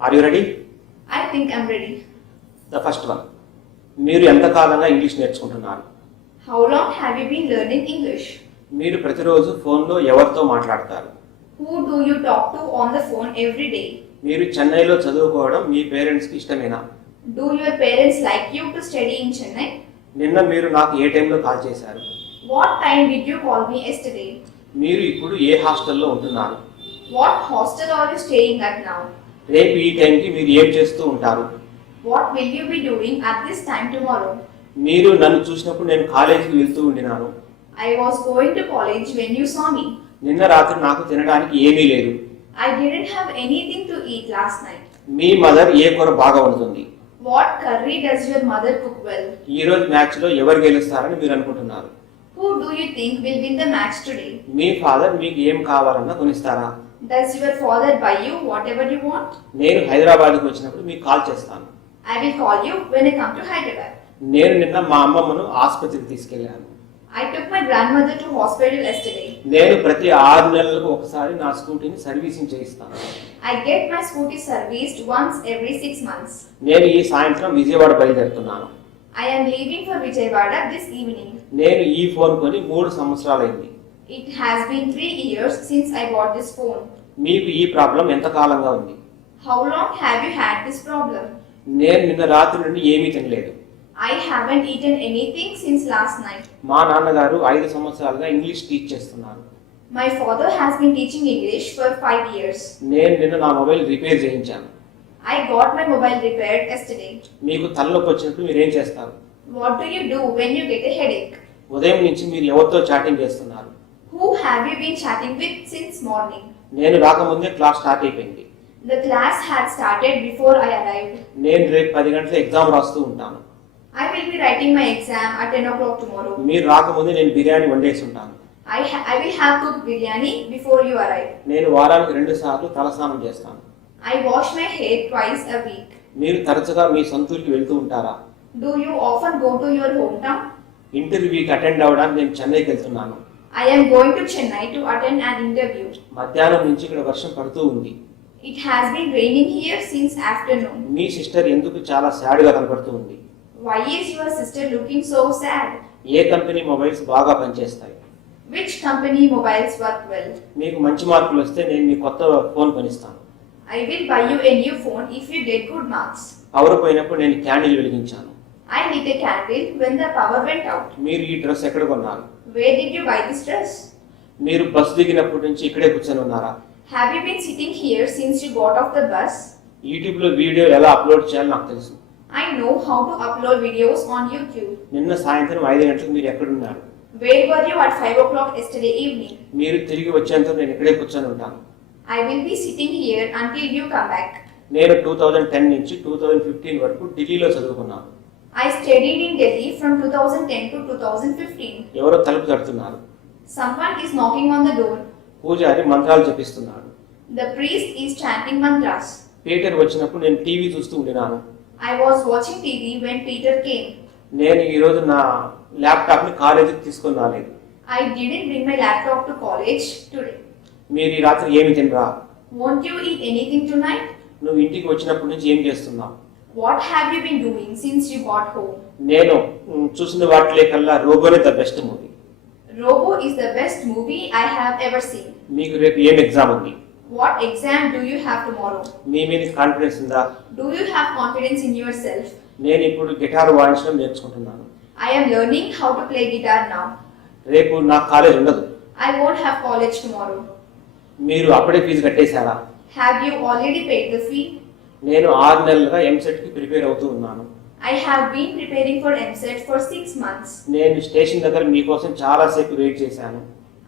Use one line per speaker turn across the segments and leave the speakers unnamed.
Are you ready
I think I'm ready.
The first one మీరు ఎంతకాలంగా English నేర్చుకుంటున్నారు
How long have you been learning English?
మీరు ప్రతిరోజు ఫోన్లో ఎవరితో మాట్లాడతారు
Who do you talk to on the phone every day?
మీరు చెన్నైలో చదువుకోవడం మీ పేరెంట్స్కి ఇష్టమేనా
Do your parents like you to study in Chennai?
నిన్న మీరు నాకు ఏ టైంలో కాల్ చేశారు
What time did you call me yesterday?
మీరు ఇప్పుడు ఏ హాస్టల్లో ఉంటున్నారు
What hostel are you staying at now?
రేపు ఈ టైంకి మీరు ఏం చేస్తూ ఉంటారు?
What will you be doing at this time tomorrow
మీరు నన్ను చూసినప్పుడు నేను కాలేజీకి వెళ్తూ ఉండినాను.
I was going to college when you saw me
నిన్న రాత్రి నాకు తినడానికి ఏమీ లేదు.
I didn't have anything to eat last night
me mother ఏ కూర బాగా వండుతుంది?
What curry does your mother cook well
ఈ రోజు మ్యాచ్లో ఎవరు గెలుస్తారని మీరు అనుకుంటున్నారు?
Who do you think will win the match today
me father మీకు ఏం కావాలన్నా కొనిస్తారా?
Does your father buy you whatever you want?
నేను హైదరాబాద్కి వచ్చినప్పుడు మీకు కాల్ చేస్తాను
I will call you when I come to Hyderabad.
నేను నిన్న మా అమ్మమ్మను ఆసుపత్రికి తీసుకెళ్ళాను
I took my grandmother to hospital yesterday.
నేను ప్రతి ఆరు నెలలకు ఒకసారి నా స్కూటీని సర్వీసింగ్ చేయిస్తాను
I get my scooty serviced once every six months.
నేను ఈ సాయంత్రం విజయవాడ బయలుదేరుతున్నాను
I am leaving for Vijayawada this evening.
నేను ఈ ఫోన్ కొని మూడు సంవత్సరాలైంది
it has been three years since I got this phone
మీకు ఈ ప్రాబ్లం ఎంత కాలంగా ఉంది?
How long have you had this problem
నేను నిన్న రాత్రి నుండి ఏమీ తినలేదు.
I haven't eaten anything since last night
మా నాన్నగారు ఐదు సంవత్సరాలుగా ఇంగ్లీష్ టీచ్ చేస్తున్నారు.
My father has been teaching English for five years
నేను నిన్న నా మొబైల్ రిపేర్ చేయించాను.
I got my mobile repair yesterday
మీకు తలలోకి వచ్చినప్పుడు మీరు ఏం చేస్తారు?
What do you do when you get a headache
ఉదయం నుంచి మీరు ఎవరితో చాటింగ్ చేస్తున్నారు?
Who have you been chatting with since morning?
నేను రాకముందే క్లాస్ స్టార్ట్ అయిపోయింది
The class had started before I arrived.
నేను రేపు పది గంటల ఎగ్జామ్ రాస్తూ ఉంటాను
I will be writing my exam at 10 o'clock tomorrow.
మీరు రాకముందే నేను బిర్యానీ వండేసి ఉంటాను
I, ha- I will have cooked biryani before you arrive.
నేను వారానికి రెండు సార్లు తలస్నానం చేస్తాను
I wash my hair twice a week.
మీరు తరచుగా మీ సొంతూరికి వెళ్తూ ఉంటారా
Do you often go to your hometown?
ఇంటర్వ్యూకి అటెండ్ అవ్వడానికి నేను చెన్నైకి వెళ్తున్నాను
I am going to Chennai to attend an interview.
మధ్యాహ్నం నుంచి ఇక్కడ వర్షం పడుతూ ఉంది
It has been raining here since afternoon.
మీ సిస్టర్ ఎందుకు చాలా సాడ్గా కనపడుతూ ఉంది
Why is your sister looking so sad?
ఏ కంపెనీ మొబైల్స్ బాగా పనిచేస్తాయి
Which company mobiles work well?
మీకు మంచి మార్కులు వస్తే నేను మీ కొత్త ఫోన్ కొనిస్తాను
I will buy you a new phone if you get good marks.
Power పోయినప్పుడు నేను క్యాండిల్ వెలిగించాను
I lit a candle when the power went out.
మీరు ఈ డ్రెస్ ఎక్కడ కొన్నారు
Where did you buy this dress?
మీరు bus దిగినప్పటి నుంచి ఇక్కడే కూర్చొని ఉన్నారా
Have you been sitting here since you got off the bus?
యూట్యూబ్లో వీడియో ఎలా అప్లోడ్ చేయాలో నాకు తెలుసు
I know how to upload videos on YouTube.
నిన్న సాయంత్రం ఐదు గంటలకు మీరు ఎక్కడున్నారు
Where were you at 5 o'clock yesterday evening?
మీరు తిరిగి వచ్చేంత నేను ఇక్కడే కూర్చొని ఉంటాను
I will be sitting here until you come back.
నేను టూ థౌజండ్ టెన్ నుంచి టూ థౌజండ్ ఫిఫ్టీన్ వరకు ఢిల్లీలో చదువుకున్నాను
I studied in Delhi from 2010 to 2015.
ఎవరో తలుపు తడుతున్నారు
Someone is knocking on the door.
పూజారి మంత్రాలు జపిస్తున్నాడు
The priest is chanting mantras.
Peter వచ్చినప్పుడు నేను టీవీ చూస్తూ ఉండినాను
I was watching TV when Peter came.
నేను ఈరోజు నా ల్యాప్టాప్ని కాలేజీకి తీసుకొని రాలేదు
I didn't bring my laptop to college today.
మీరు ఈ రాత్రి ఏమి తినరా
Won't you eat anything tonight?
నువ్వు ఇంటికి వచ్చినప్పటి నుంచి ఏం చేస్తున్నావు
What have you been doing since you got home?
నేను చూసిన వాటిలే కల్లా రోబోనే the best movie
Robo is the best movie I have ever seen.
మీకు రేపు ఏం ఎగ్జామ్ ఉంది
What exam do you have tomorrow?
మీ మీద కాన్ఫిడెన్స్ ఉందా
Do you have confidence in yourself?
నేను ఇప్పుడు గిటార్ వాయించడం నేర్చుకుంటున్నాను
I am learning how to play guitar now.
రేపు నాకు కాలేజ్ ఉండదు
I won't have college tomorrow.
మీరు అప్పుడే ఫీజు కట్టేశారా
Have you already paid the fee?
నేను ఆరు నెలలుగా ఎంసెట్కి ప్రిపేర్ అవుతూ ఉన్నాను
I have been preparing for MSET for six months.
నేను స్టేషన్ దగ్గర మీకోసం చాలాసేపు వెయిట్ చేశాను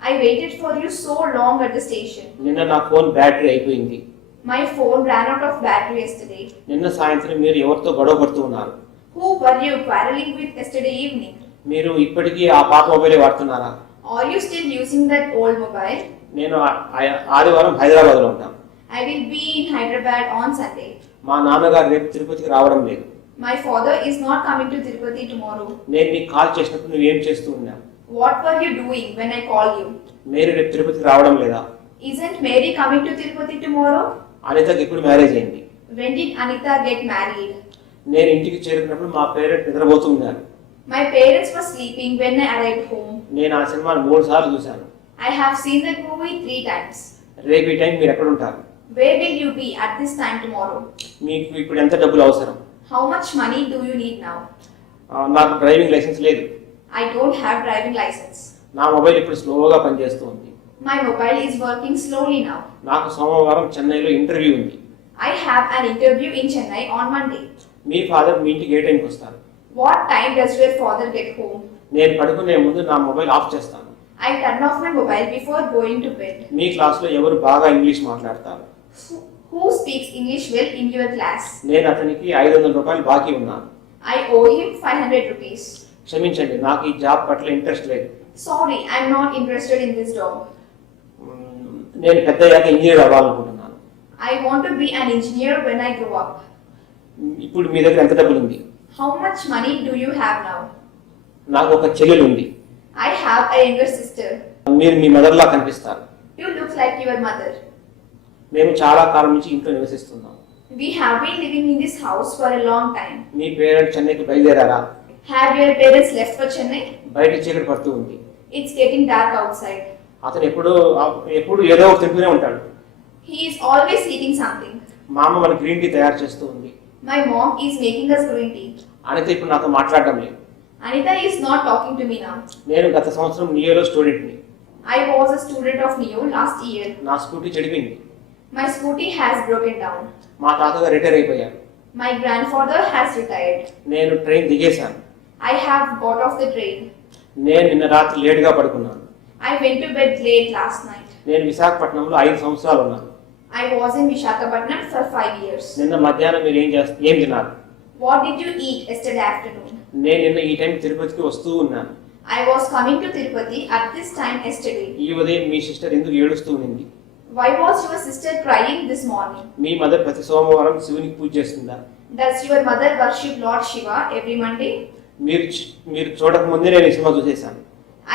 I waited for you so long at the station.
నిన్న నా ఫోన్ బ్యాటరీ అయిపోయింది
My phone ran out of battery yesterday.
నిన్న సాయంత్రం మీరు ఎవరితో గొడవ పడుతూ ఉన్నారు
Who were you quarreling with yesterday evening?
మీరు ఇప్పటికీ ఆ పాత మొబైలే వాడుతున్నారా
Are you still using that old mobile?
నేను ఆ- ఆ- ఆదివారం హైదరాబాద్లో ఉంటాను
I will be in Hyderabad on Sunday.
మా నాన్నగారు రేపు తిరుపతికి రావడం లేదు
My father is not coming to Tirupati tomorrow.
నేను నీకు కాల్ చేసినప్పుడు నువ్వేం చేస్తూ ఉన్నావు
What were you doing when I called you?
మీరు రేపు తిరుపతికి రావడం లేదా
Isn't Mary coming to Tirupati tomorrow?
అనితకి ఎప్పుడు మ్యారేజ్ అయింది
When did Anita get married?
నేను ఇంటికి చేరుకున్నప్పుడు మా పేరెంట్ నిద్రపోతూ ఉన్నారు
My parents were sleeping when I arrived home.
నేను ఆ సినిమాను మూడు సార్లు చూశాను
I have seen that movie three times.
రేపు ఈ టైం మీరు ఎక్కడ ఉంటారు
Where will you be at this time tomorrow?
మీకు ఇప్పుడు ఎంత డబ్బులు అవసరం
How much money do you need now?
ఆ, నాకు డ్రైవింగ్ లైసెన్స్ లేదు
I don't have driving license.
నా మొబైల్ ఇప్పుడు స్లోగా పనిచేస్తూ ఉంది
My mobile is working slowly now.
నాకు సోమవారం చెన్నైలో ఇంటర్వ్యూ ఉంది
I have an interview in Chennai on Monday.
మీ ఫాదర్ మీ ఇంటికి ఏ టైంకి వస్తారు
What time does your father get home?
నేను పడుకునే ముందు నా మొబైల్ ఆఫ్ చేస్తాను
I turn off my mobile before going to bed.
మీ క్లాస్లో ఎవరు బాగా ఇంగ్లీష్ మాట్లాడతారు
Who- Who speaks English well in your class?
నేను అతనికి ఐదు వందల రూపాయలు బాకీ ఉన్నాను
I owe him 500 rupees.
క్షమించండి నాకు ఈ జాబ్ పట్ల ఇంట్రెస్ట్ లేదు
Sorry, I'm not interested in this job.
మ్మ్, నేను పెద్దయ్యాక ఇంజనీర్ అవ్వాలనుకుంటున్నాను
I want to be an engineer when I grow up.
ఇప్పుడు మీ దగ్గర ఎంత డబ్బులు ఉంది
How much money do you have now?
నాకు ఒక చెల్లెలు ఉంది
I have a younger sister.
మీరు మీ మదర్లా కనిపిస్తారు
You look like your mother.
మేము చాలా కాలం నుంచి ఇంట్లో నివసిస్తున్నాం.
We have been living in this house for a long time
me parents చెన్నైకి బయలుదేరారా?
Have your parents left for Chennai
బయట చీకటి పడుతూ ఉంది.
It's getting dark outside
అతను ఎప్పుడు ఎప్పుడు ఏదో ఒకటి తింటూనే ఉంటాడు.
He is always eating
something మామ మన గ్రీన్ టీ తయారు చేస్తూ ఉంది.
My mom is making us green tea
Anita ఇప్పుడు నాతో మాట్లాడడం లేదు.
Anita is not talking to me now
నేను గత సంవత్సరం నియోలో స్టూడెంట్ని.
I was a student of Neo last year
నా స్కూటీ చెడిపోయింది.
My scooty has broken down
మా తాతగా రిటైర్ అయిపోయారు.
My grandfather has retired
నేను train దిగేశాను.
I have got off the train
నేను నిన్న రాత్రి లేట్గా పడుకున్నాను.
I went to bed late last night
నేను విశాఖపట్నంలో ఐదు సంవత్సరాలు ఉన్నాను.
I was in Visakhapatnam for five years
నిన్న మధ్యాహ్నం మీరు ఏం చేస్తారు ఏం తిన్నారు?
What did you eat yesterday afternoon
నేను నిన్న ఈ టైం తిరుపతికి వస్తూ ఉన్నాను.
I was coming to Tirupati at this time yesterday.
ఈ ఉదయం మీ సిస్టర్ ఎందుకు ఏడుస్తూ ఉంది
Why was your sister crying this morning?
మీ మదర్ ప్రతి సోమవారం శివునికి పూజ చేస్తుందా
Does your mother worship Lord Shiva every Monday?
మీరు చ- మీరు చూడక ముందే నేను ఈ సినిమా చూసేశాను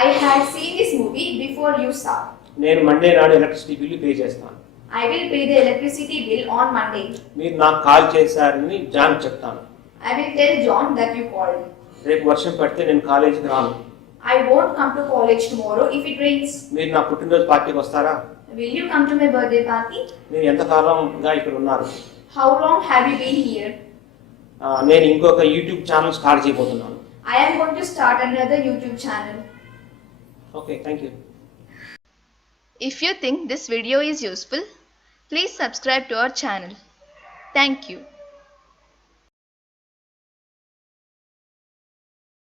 I had seen this movie before you saw.
నేను మండే నాడు ఎలక్ట్రిసిటీ బిల్లు పే చేస్తాను
I will pay the electricity bill on Monday.
మీరు నాకు కాల్ చేశారని జాన్ చెప్తాను
I will tell John that you called.
రేపు వర్షం పడితే నేను కాలేజీకి రాను
I won't come to college tomorrow if it rains.
మీరు నా పుట్టినరోజు పార్టీకి వస్తారా
Will you come to my birthday party?
మీరు ఎంతకాలంగా ఇక్కడ ఉన్నారు
How long have you been here?
ఆ, నేను ఇంకొక యూట్యూబ్ ఛానల్ స్టార్ట్ చేయబోతున్నాను
I am going to start another YouTube channel.
Okay thank you
If you think this video is useful, please subscribe to our channel. Thank you.